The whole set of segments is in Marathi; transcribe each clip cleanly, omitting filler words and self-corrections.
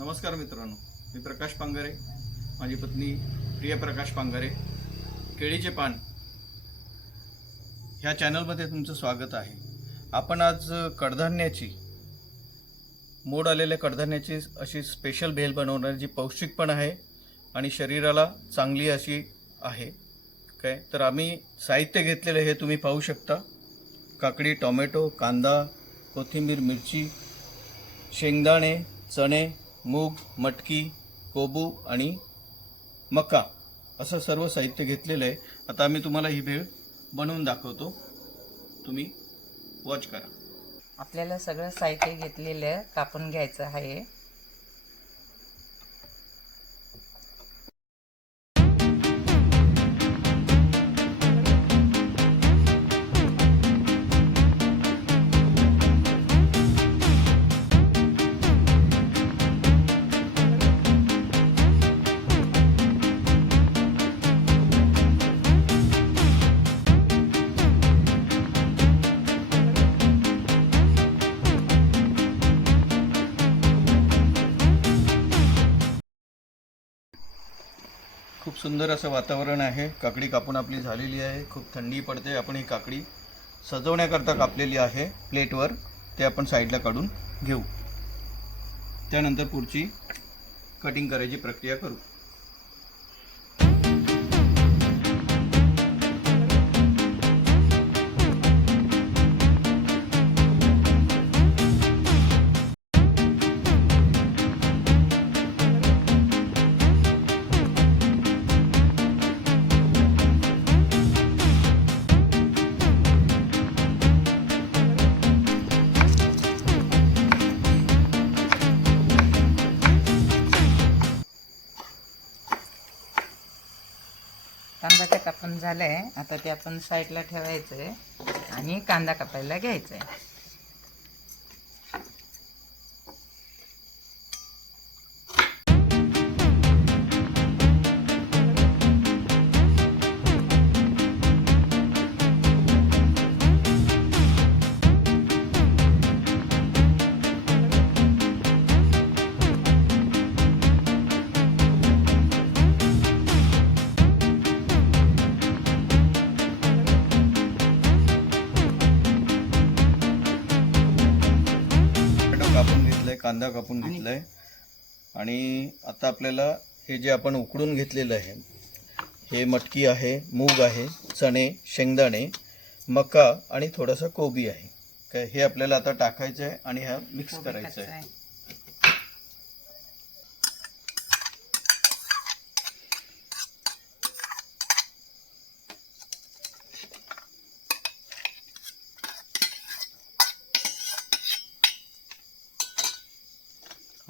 नमस्कार मित्रांनो, मी प्रकाश पांगारे, माझी पत्नी प्रिया प्रकाश पांगारे. केळीचे पान ह्या चॅनलमध्ये तुमचं स्वागत आहे. आपण आज कडधान्याची मोड आलेल्या कडधान्याची अशी स्पेशल भेल बनवणार, जी पौष्टिक पण आहे आणि शरीराला चांगली अशी आहे. काय तर आम्ही साहित्य घेतलेले हे तुम्ही पाहू शकता. काकडी, टोमॅटो, कांदा, कोथिंबीर, मिरची, शेंगदाणे, चणे, मूग, मटकी, कोबू आणि मका असं सर्व साहित्य घेतलेलं आहे. आता आम्ही तुम्हाला ही भेळ बनवून दाखवतो, तुम्ही वॉच करा. आपल्याला सगळं साहित्य घेतलेलं कापून घ्यायचं आहे. खूप सुंदर असं वातावरण आहे. काकडी कापून आपली झालेली आहे. खूप थंडी पडते. आपण ही काकडी सजवण्याकरता कापलेली आहे प्लेटवर. ते आपण साईडला काढून घेऊ. त्यानंतर पुढची कटिंग करायची प्रक्रिया करू. कांदा तर कापून झालाय. आता ते आपण साईडला ठेवायचंय आणि कांदा कापायला घ्यायचंय. कापून घेतलंय, कांदा कापून घेतलाय आणि आता आपल्याला हे जे आपण उकडून घेतलेलं आहे, हे मटकी आहे, मूग आहे, चणे, शेंगदाणे, मका आणि थोडासा कोबी आहे. काय हे आपल्याला आता टाकायचं आहे आणि हा मिक्स करायचा आहे.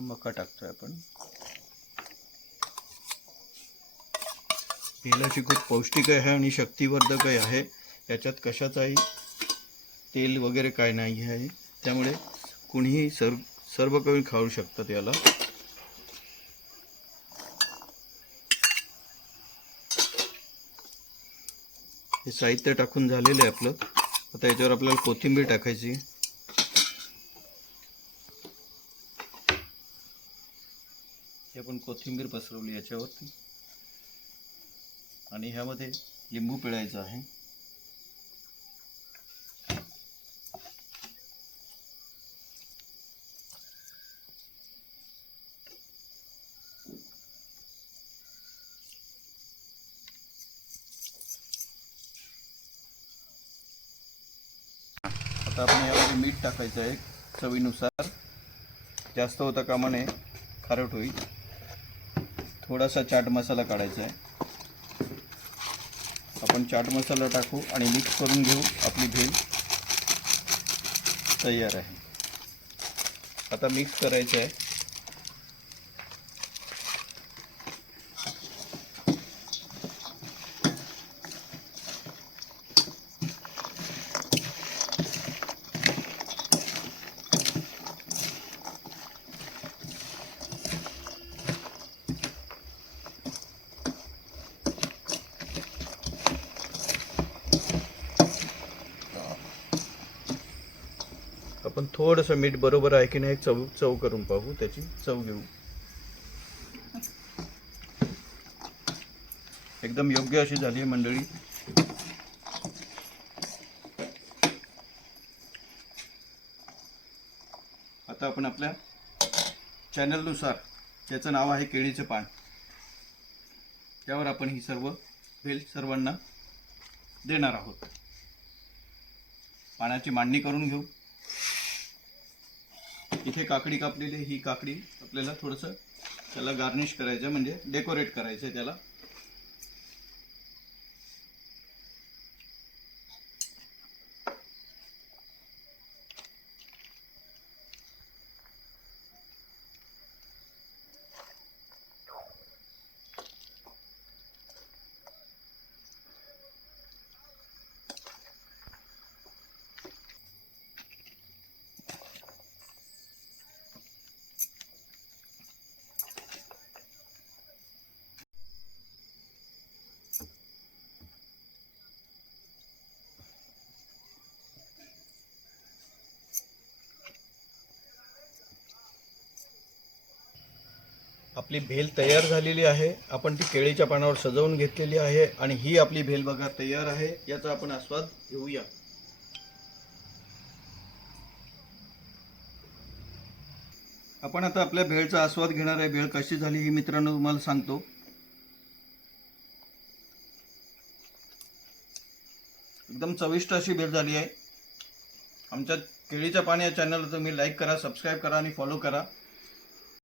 मका टाकतोय आपण. भेलाची खूप पौष्टिक आहे आणि शक्तिवर्धक आहे. याच्यात कशाचाही तेल वगैरे काय नाही आहे, त्यामुळे कुणीही सर्व काही खाऊ शकतात याला. हे साहित्य टाकून झालेलं आहे आपलं. आता याच्यावर आपल्याला कोथिंबीर टाकायची. आपण कोथिंबीर पसरवली याच्यावरती आणि ह्यामध्ये लिंबू पिळायचा आहे. आता आपण यामध्ये मीठ टाकायचं आहे चवीनुसार. जास्त होता कामा नये, खारट होईल. थोडासा चाट मसाला काढायचा आहे. आपण चाट मसाला टाकू आणि मिक्स करून घेऊ. आपली भेल तयार आहे. आता मिक्स करायचं आहे. आपण थोडंसं मीठ बरोबर आहे की नाही चव करून पाहू, त्याची चव घेऊ. एकदम योग्य अशी झाली आहे मंडळी. आता आपण आपल्या चॅनलनुसार, ज्याचं नाव आहे केळीचे पान, त्यावर आपण ही सर्व भेल सर्वांना देणार आहोत. पानाची मांडणी करून घेऊ. इथे काकडी कापलेली, ही काकडी आपल्याला थोडंसं त्याला गार्निश करायचं, म्हणजे डेकोरेट करायचं आहे त्याला. आपली भेल तयार झालेली आहे. आपण ती केळीच्या पानावर सजवून घेतलेली आहे आणि ही आपली भेल बघा तयार आहे. याचा आपण आस्वाद घेऊया. आपण आता आपल्या भेळचा आस्वाद घेणार आहे. भेळ कशी झाली ही मित्रांनो तुम्हाला सांगतो. एकदम चविष्ट अशी भेळ झाली आहे. आमच्या केळीच्या पान या चॅनलला तुम्ही लाईक करा, सबस्क्राईब करा आणि फॉलो करा.